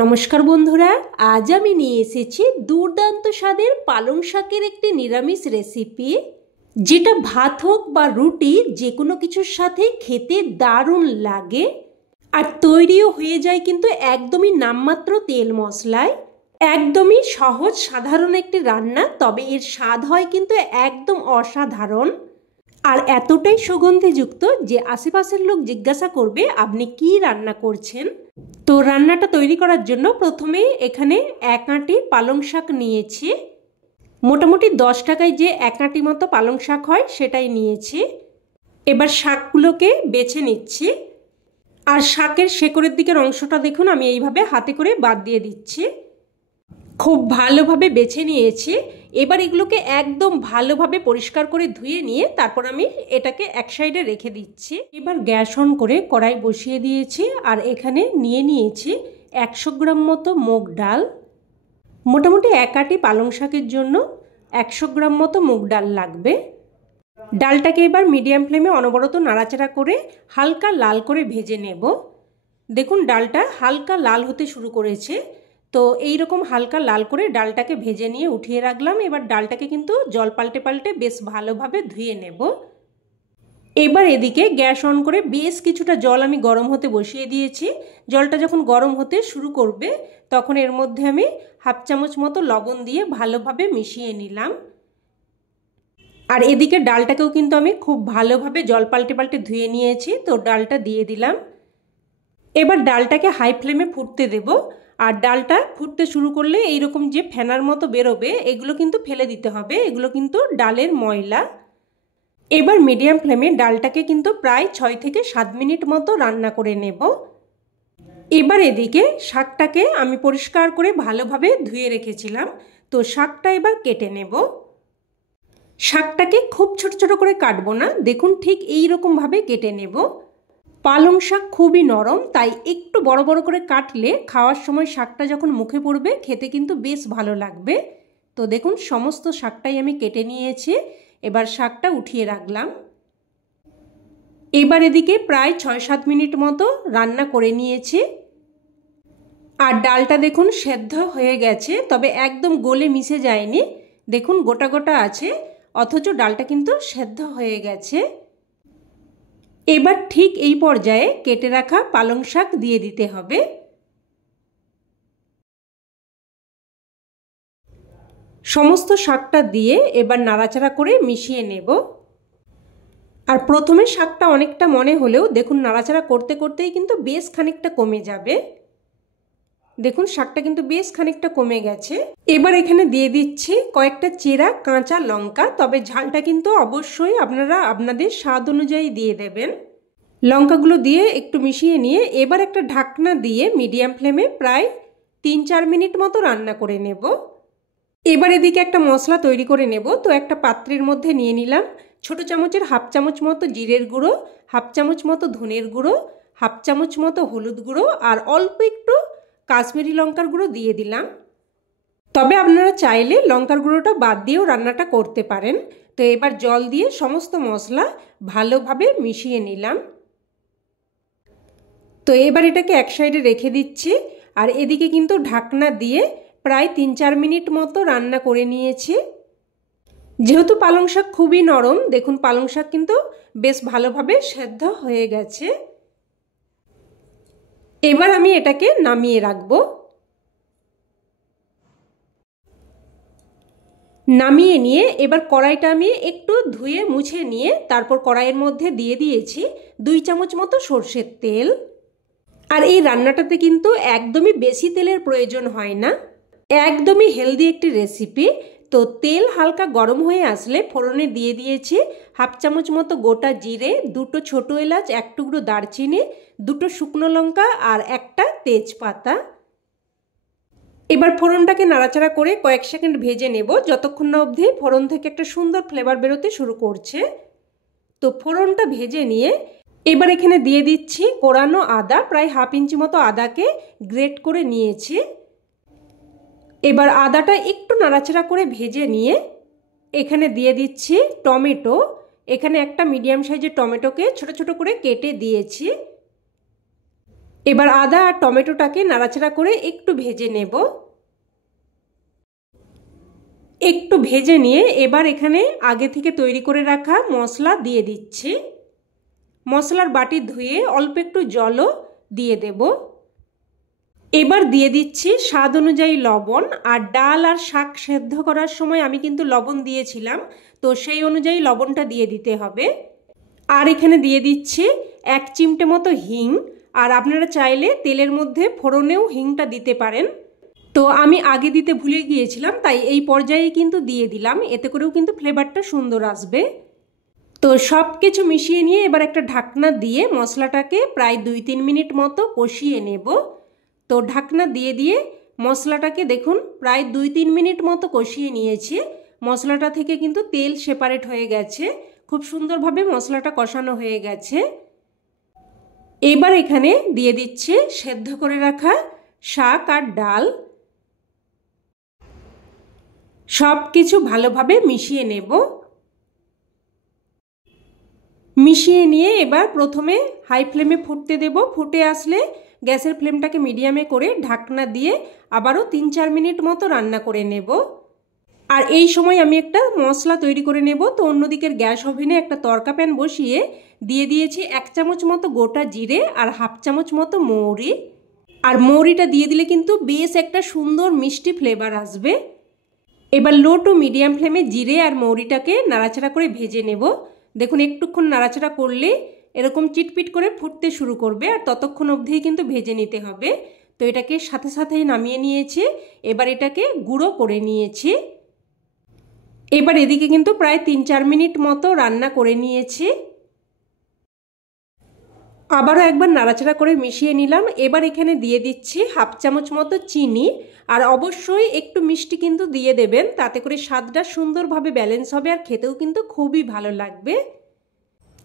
নমস্কার বন্ধুরা, আজ আমি নিয়ে এসেছি দুর্দান্ত স্বাদের পালং শাকের একটি নিরামিষ রেসিপি, যেটা ভাত হোক বা রুটি যে কোনো কিছুর সাথে খেতে দারুণ লাগে। আর তৈরিও হয়ে যায় কিন্তু একদমই নামমাত্র তেল মশলায়। একদমই সহজ সাধারণ একটি রান্না, তবে এর স্বাদ হয় কিন্তু একদম অসাধারণ। আর এতটাই সুগন্ধিযুক্ত যে আশেপাশের লোক জিজ্ঞাসা করবে আপনি কি রান্না করছেন। তো রান্নাটা তৈরি করার জন্য প্রথমে এখানে এক আঁটি পালং শাক নিয়েছি। মোটামুটি 10 টাকায় যে এক আঁটি মতো পালং শাক হয় সেটাই নিয়েছি। এবার শাকগুলোকে বেছে নিচ্ছি। আর শাকের শেকড়ের দিকের অংশটা দেখুন আমি এইভাবে হাতে করে বাদ দিয়ে দিচ্ছি। খুব ভালোভাবে বেছে নিয়েছি। এবার এগুলোকে একদম ভালোভাবে পরিষ্কার করে ধুয়ে নিয়ে তারপর আমি এটাকে এক সাইডে রেখে দিচ্ছি। এবার গ্যাস অন করে কড়াই বসিয়ে দিয়েছি। আর এখানে নিয়েছি 100 গ্রাম মতো মুগ ডাল। মোটামুটি এক আঁটি পালং শাকের জন্য 100 গ্রাম মতো মুগ ডাল লাগবে। ডালটাকে এবার মিডিয়াম ফ্লেমে অনবরত নাড়াচাড়া করে হালকা লাল করে ভেজে নেব। দেখুন ডালটা হালকা লাল হতে শুরু করেছে। তো এই রকম হালকা লাল করে ডালটাকে ভেজে নিয়ে উঠিয়ে রাখলাম। এবার ডালটাকে কিন্তু জল পাল্টে পাল্টে বেশ ভালোভাবে ধুয়ে নেব। এবার এদিকে গ্যাস অন করে বেশ কিছুটা জল আমি গরম হতে বসিয়ে দিয়েছি। জলটা যখন গরম হতে শুরু করবে তখন এর মধ্যে আমি হাফ চামচ মতো লবণ দিয়ে ভালোভাবে মিশিয়ে নিলাম। আর এদিকে ডালটাকেও কিন্তু আমি খুব ভালোভাবে জল পাল্টে পাল্টে ধুয়ে নিয়েছি। তো ডালটা দিয়ে দিলাম। এবার ডালটাকে হাই ফ্লেমে ফুটতে দেব। আর ডালটা ফুটতে শুরু করলে এইরকম যে ফেনার মতো বেরোবে এগুলো কিন্তু ফেলে দিতে হবে, এগুলো কিন্তু ডালের ময়লা। এবার মিডিয়াম ফ্লেমে ডালটাকে কিন্তু প্রায় 6 থেকে 7 মিনিট মতো রান্না করে নেব। এবার এদিকে শাকটাকে আমি পরিষ্কার করে ভালোভাবে ধুয়ে রেখেছিলাম। তো শাকটা এবার কেটে নেব। শাকটাকে খুব ছোট ছোট করে কাটবো না, দেখুন ঠিক এই রকম ভাবে কেটে নেব। পালং শাক খুবই নরম, তাই একটু বড় বড় করে কাটলে খাওয়ার সময় শাকটা যখন মুখে পড়বে খেতে কিন্তু বেশ ভালো লাগবে। তো দেখুন সমস্ত শাকটাই আমি কেটে নিয়েছি। এবার শাকটা উঠিয়ে রাখলাম। এবার এদিকে প্রায় 6-7 মিনিট মতো রান্না করে নিয়েছি। আর ডালটা দেখুন সেদ্ধ হয়ে গেছে, তবে একদম গলে মিশে যায়নি। দেখুন গোটা গোটা আছে, অথচ ডালটা কিন্তু সেদ্ধ হয়ে গেছে। এবার ঠিক এই পর্যায়ে কেটে রাখা পালং শাক দিয়ে দিতে হবে। সমস্ত শাকটা দিয়ে এবার নাড়াচাড়া করে মিশিয়ে নেব। আর প্রথমে শাকটা অনেকটা মনে হলেও দেখুন নাড়াচাড়া করতে করতেই কিন্তু বেশ খানিকটা কমে যাবে। দেখুন শাকটা কিন্তু বেশ খানিকটা কমে গেছে। এবার এখানে দিয়ে দিচ্ছি কয়েকটা চেরা কাঁচা লঙ্কা, তবে ঝালটা কিন্তু অবশ্যই আপনারা আপনাদের স্বাদ অনুযায়ী দিয়ে দেবেন। লঙ্কাগুলো দিয়ে একটু মিশিয়ে নিয়ে এবার একটা ঢাকনা দিয়ে মিডিয়াম ফ্লেমে প্রায় 3-4 মিনিট মতো রান্না করে নেব। এবার এদিকে একটা মশলা তৈরি করে নেব। তো একটা পাত্রের মধ্যে নিয়ে নিলাম ছোট চামচের হাফ চামচ মতো জিরের গুঁড়ো, হাফ চামচ মতো ধনের গুঁড়ো, হাফ চামচ মতো হলুদ গুঁড়ো আর অল্প একটু কাশ্মীরি লঙ্কার গুঁড়ো দিয়ে দিলাম। তবে আপনারা চাইলে লঙ্কার গুঁড়োটা বাদ দিয়েও রান্নাটা করতে পারেন। তো এবার জল দিয়ে সমস্ত মশলা ভালোভাবে মিশিয়ে নিলাম। তো এবার এটাকে এক সাইডে রেখে দিচ্ছি। আর এদিকে কিন্তু ঢাকনা দিয়ে প্রায় 3-4 মিনিট মতো রান্না করে নিয়েছি। যেহেতু পালং শাক খুবই নরম, দেখুন পালং শাক কিন্তু বেশ ভালোভাবে সেদ্ধ হয়ে গেছে। এবার আমি এটাকে নামিয়ে রাখবো। নামিয়ে নিয়ে এবার কড়াইটা আমি একটু ধুয়ে মুছে নিয়ে তারপর কড়াইয়ের মধ্যে দিয়ে দিয়েছি 2 চামচ মতো সর্ষের তেল। আর এই রান্নাটাতে কিন্তু একদমই বেশি তেলের প্রয়োজন হয় না, একদমই হেলদি একটি রেসিপি। তো তেল হালকা গরম হয়ে আসলে ফোড়নে দিয়ে দিয়েছি হাফ চামচ মতো গোটা জিরে, 2টো ছোট এলাচ, 1 টুকরো দারচিনি, 2টো শুকনো লঙ্কা আর একটা তেজপাতা। এবার ফোড়নটাকে নাড়াচাড়া করে কয়েক সেকেন্ড ভেজে নেব, যতক্ষণ না অবধি ফোড়ন থেকে একটা সুন্দর ফ্লেভার বেরোতে শুরু করছে। তো ফোড়নটা ভেজে নিয়ে এবার এখানে দিয়ে দিচ্ছি কোরানো আদা, প্রায় হাফ ইঞ্চি মতো আদাকে গ্রেট করে নিয়েছি। এবার আদাটা একটু নাড়াচাড়া করে ভেজে নিয়ে এখানে দিয়ে দিচ্ছি টমেটো। এখানে একটা মিডিয়াম সাইজের টমেটোকে ছোট ছোট করে কেটে দিয়েছি। এবার আদা আর টমেটোটাকে নাড়াচাড়া করে একটু ভেজে নেব। একটু ভেজে নিয়ে এবার এখানে আগে থেকে তৈরি করে রাখা মশলা দিয়ে দিচ্ছি। মশলার বাটি ধুয়ে অল্প একটু জলও দিয়ে দেব। এবার দিয়ে দিচ্ছি স্বাদ অনুযায়ী লবণ। আর ডাল আর শাক সেদ্ধ করার সময় আমি কিন্তু লবণ দিয়েছিলাম, তো সেই অনুযায়ী লবণটা দিয়ে দিতে হবে। আর এখানে দিয়ে দিচ্ছি 1 চিমটে মতো হিং। আর আপনারা চাইলে তেলের মধ্যে ফোড়নেও হিংটা দিতে পারেন, তো আমি আগে দিতে ভুলে গিয়েছিলাম, তাই এই পর্যায়ে কিন্তু দিয়ে দিলাম। এতে করেও কিন্তু ফ্লেভারটা সুন্দর আসবে। তো সব কিছু মিশিয়ে নিয়ে এবার একটা ঢাকনা দিয়ে মশলাটাকে প্রায় 2-3 মিনিট মতো কষিয়ে নেব। তো ঢাকনা দিয়ে দিয়ে মশলাটাকে দেখুন প্রায় 2-3 মিনিট মতো কষিয়ে নিয়েছি। মশলাটা থেকে কিন্তু তেল সেপারেট হয়ে গেছে, খুব সুন্দরভাবে মশলাটা কষানো হয়ে গেছে। এবার এখানে দিয়ে দিচ্ছি সেদ্ধ করে রাখা শাক আর ডাল। সব কিছু ভালোভাবে মিশিয়ে নেব। মিশিয়ে নিয়ে এবার প্রথমে হাই ফ্লেমে ফুটতে দেব। ফুটে আসলে গ্যাসের ফ্লেমটাকে মিডিয়ামে করে ঢাকনা দিয়ে আবারও 3-4 মিনিট মতো রান্না করে নেব। আর এই সময় আমি একটা মশলা তৈরি করে নেব। তো অন্যদিকের গ্যাস ওভেনে একটা তড়কা প্যান বসিয়ে দিয়ে দিয়েছি 1 চামচ মতো গোটা জিরে আর 1/2 চামচ মতো মৌরি। আর মৌরিটা দিয়ে দিলে কিন্তু বেশ একটা সুন্দর মিষ্টি ফ্লেভার আসবে। এবার লো টু মিডিয়াম ফ্লেমে জিরে আর মৌরিটাকে নাড়াচাড়া করে ভেজে নেব। দেখুন একটুক্ষণ নাড়াচাড়া করলে এরকম চিটপিট করে ফুটতে শুরু করবে, আর ততক্ষণ অবধি কিন্তু ভেজে নিতে হবে। তো এটাকে সাথে সাথেই নামিয়ে নিয়েছি। এবার এটাকে গুঁড়ো করে নিয়েছি। এবার এদিকে কিন্তু প্রায় 3-4 মিনিট মতো রান্না করে নিয়েছি। আবারও একবার নাড়াচাড়া করে মিশিয়ে নিলাম। এবার এখানে দিয়ে দিচ্ছি 1/2 চামচ মতো চিনি। আর অবশ্যই একটু মিষ্টি কিন্তু দিয়ে দেবেন, তাতে করে স্বাদটা সুন্দরভাবে ব্যালেন্স হবে আর খেতেও কিন্তু খুবই ভালো লাগবে।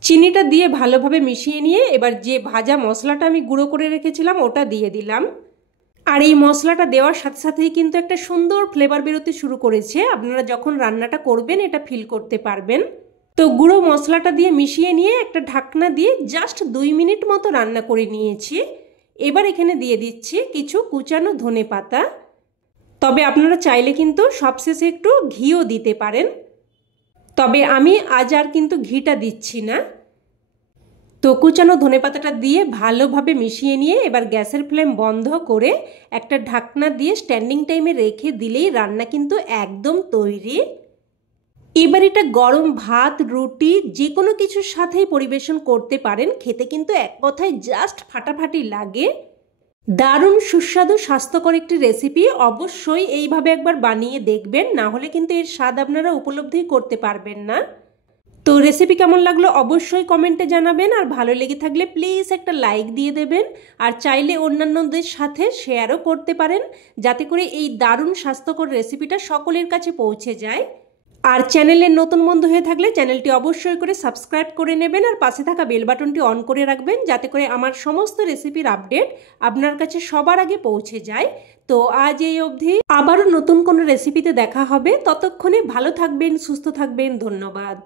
চিনিটা দিয়ে ভালোভাবে মিশিয়ে নিয়ে এবার যে ভাজা মশলাটা আমি গুঁড়ো করে রেখেছিলাম ওটা দিয়ে দিলাম। আর এই মশলাটা দেওয়ার সাথে সাথেই কিন্তু একটা সুন্দর ফ্লেভার বেরোতে শুরু করেছে। আপনারা যখন রান্নাটা করবেন এটা ফিল করতে পারবেন। তো গুঁড়ো মশলাটা দিয়ে মিশিয়ে নিয়ে একটা ঢাকনা দিয়ে জাস্ট 2 মিনিট মতো রান্না করে নিয়েছি। এবার এখানে দিয়ে দিচ্ছি কিছু কুচানো ধনেপাতা। তবে আপনারা চাইলে কিন্তু সবশেষে একটু ঘিও দিতে পারেন, তবে আমি আজ আর কিন্তু ঘিটা দিচ্ছি না। তো কুচানো ধনেপাতাটা দিয়ে ভালোভাবে মিশিয়ে নিয়ে এবার গ্যাসের ফ্লেম বন্ধ করে একটা ঢাকনা দিয়ে স্ট্যান্ডিং টাইমে রেখে দিলেই রান্না কিন্তু একদম তৈরি। এবার এটা গরম ভাত, রুটি যে কোনো কিছুর সাথেই পরিবেশন করতে পারেন। খেতে কিন্তু এক কথায় জাস্ট ফাটাফাটি লাগে। দারুণ সুস্বাদু স্বাস্থ্যকর একটি রেসিপি। অবশ্যই এইভাবে একবার বানিয়ে দেখবেন, না হলে কিন্তু এর স্বাদ আপনারা উপলব্ধি করতে পারবেন না। তো রেসিপি কেমন লাগলো অবশ্যই কমেন্টে জানাবেন। আর ভালো লেগে থাকলে প্লিজ একটা লাইক দিয়ে দেবেন। আর চাইলে অন্যান্যদের সাথে শেয়ারও করতে পারেন, যাতে করে এই দারুণ স্বাস্থ্যকর রেসিপিটা সকলের কাছে পৌঁছে যায়। আর চ্যানেলের নতুন বন্ধু হয়ে থাকলে চ্যানেলটি অবশ্যই করে সাবস্ক্রাইব করে নেবেন আর পাশে থাকা বেল বাটনটি অন করে রাখবেন, যাতে করে আমার সমস্ত রেসিপির আপডেট আপনার কাছে সবার আগে পৌঁছে যায়। তো আজ এই অবধি, আবারও নতুন কোনো রেসিপিতে দেখা হবে। ততক্ষণে ভালো থাকবেন, সুস্থ থাকবেন। ধন্যবাদ।